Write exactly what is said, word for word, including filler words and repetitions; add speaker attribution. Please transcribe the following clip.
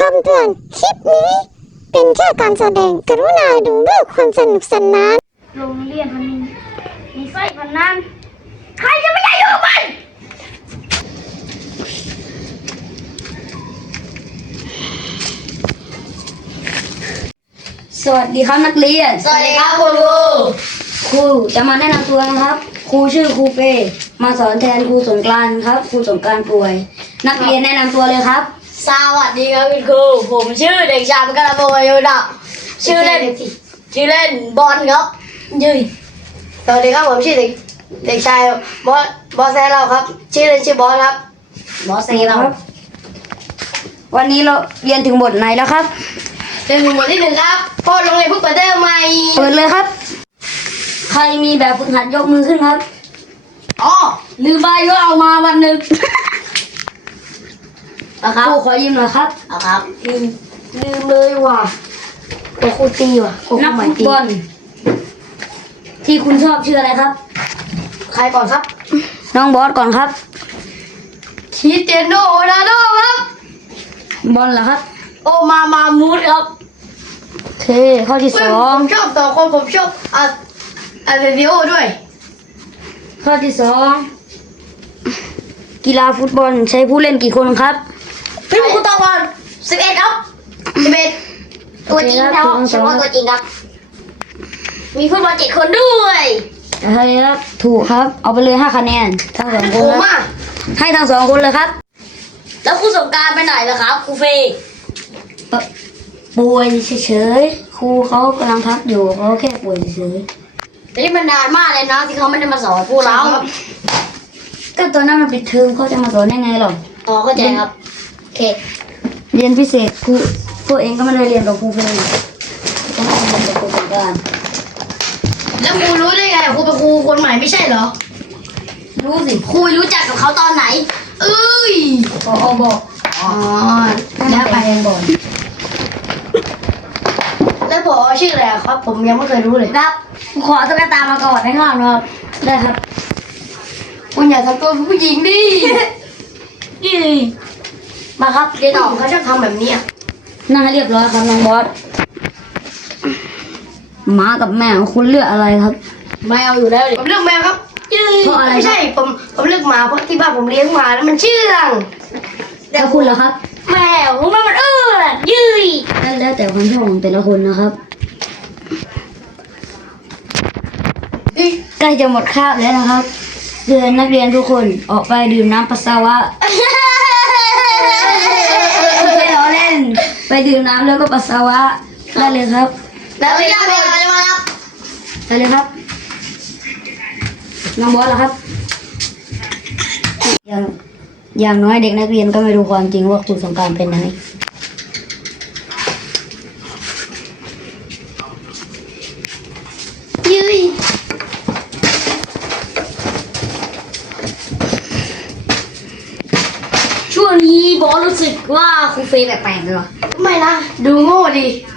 Speaker 1: ำเตือนคลิปนี้เป็นแค่การแสดงกรุณาดูด้วยความสนุกสนาน
Speaker 2: โรงเรียนมันมีมีไฟพนันใครจะไม่ได้อยู่กับมันสวัสดีครับนักเรียน
Speaker 3: สวัสดีครับคุณครู
Speaker 2: ครูจะมาแนะนำตัวนะครับครูชื่อครูเปมาสอนแทนครูสงกรานต์ครับครูสงกรานต์ป่วยนักเรียนแนะนำตัวเลยครับ
Speaker 3: สวัสดีครับคุณครูผมชื่อเด็กชายกระโปรงยุดะชื่อเล่นชื่อเล่นบอลครับยืยสวัสดีครับผมชื่อเด็กเด็กชายบอสบอสแซเราครับชื่อเล่นชื่อบอสครับบอสแซเรา
Speaker 2: ครับวันนี้เราเรียนถึงบทไหนแล้วครับ
Speaker 3: เรียนถึงบทที่หนึ่งครับพ่อโรงเรียนเพิ่งเปิดเทอมใหม่
Speaker 2: เปิดเลยครับใครมีแบบฝึกหัดยกมือขึ้นครับ
Speaker 3: อ๋อลืมไปก็เอามาวันหนึ่ง
Speaker 2: นะครับครูขอยืมหน่อยครับ
Speaker 3: เอาครับ
Speaker 2: ลืมลืมเลยว่ะ
Speaker 3: แต่ครูตีว่ะ
Speaker 2: นักฟุตบอลที่คุณชอบชื่ออะไรครับ
Speaker 3: ใครก่อนครับ
Speaker 2: น้องบอสก่อนครับ
Speaker 3: คริสเตียโนโรนัลโดครับ
Speaker 2: บอลเหรอครับ
Speaker 3: โอมามามูดครับ
Speaker 2: โอเคข้อที่สอง
Speaker 3: ผมชอบสองคนผมชอบอ่ะอาเซซิโอด้วย
Speaker 2: ข้อที่สองกีฬาฟุตบอลใช้ผู้เล่นกี่คนครับ
Speaker 3: พี่ครูตอบก่อนสิบเอ็ดครับสิบเอ็ดตัวจริงครับเฉพาะตัวจริงครับมีฟุตบอลเจ็ดคนด้วย
Speaker 2: ใช่ครับถูกครับเอาไปเลยห้าคะแนนทั้งสองคนครับให้ทั้งสองคนเลยครับ
Speaker 3: แล้วครูสงกรานต์ไปไหนล่ะครับครูเฟย์
Speaker 2: ป่วยเฉยๆครูเขากำลังพักอยู่เขาแค่ป่วยเฉย
Speaker 3: ๆแต่นี่มันนานมากเลยนะที่เขาไม่ได้มาสอนพวกเรา
Speaker 2: ก็ตอนนั้นมันปิดเทอมเขาจะมาสอนได้ไงหรอ
Speaker 3: อ๋อเข้าใจครับโอเค
Speaker 2: เรียนพิเศษครูพวกเองก็ไม่ได้เรียนกับครูเฟย์ต้องเรียนกับครูสงกรานต์
Speaker 3: แล้วครูรู้ได้ไงครูเป็นครูคนใหม่ไม่ใช่เหรอ
Speaker 2: รู้สิ
Speaker 3: ครูรู้จักกับเขาตอนไหนเอ้ย
Speaker 2: พอบอก
Speaker 3: อ๋อแล้วไปเองบอกแล้วพอชื่ออะไรครับผมยังไม่เคยรู้เลย
Speaker 2: ครับขอตุ๊กตามาก่อนนะครับครับได้ครับ
Speaker 3: คุณอย่าทำตัวเป็นผู้หญิงดิยี่มาครับเด็กหน่อเขาชอบทำแบบนี้
Speaker 2: น่าเรียบร้อยครับน้องบอสหมากับแมวคุณเลือกอะไรครับ
Speaker 3: แมวอยู่แล้วดิผมเลือกแมวครับ
Speaker 2: เพราะอะไร
Speaker 3: ไม่ใช่ผมผมเลือกหมาเพราะที่บ้านผมเลี้ยงหมาแล้วมันเชื่อง
Speaker 2: แต่คุณเหรอครับ
Speaker 3: แมวมันมันเอื้อยืย
Speaker 2: แล้วแต่ความชอบของแต่ละคนนะครับใกล้จะหมดคาบแล้วนะครับเชิญนักเรียนทุกคนออกไปดื่มน้ำปัสสาวะไปล้อเล่นไปดื่มน้ำแล้วก็ปัสสาวะได้เลยครับ
Speaker 3: แล้วไม่ได้ไม่ได้มาครับ
Speaker 2: ได้เลยครับน้องบอสเหรอครับอย่างอย่างน้อยเด็กนักเรียนก็ไม่รู้ความจริงว่าครูสงกรานต์เป็นยังไง
Speaker 3: ยืยช่วงนี้บอสรู้สึกว่าครูเฟย์แปลกๆเลยวะไม่นะดูโง่ดิ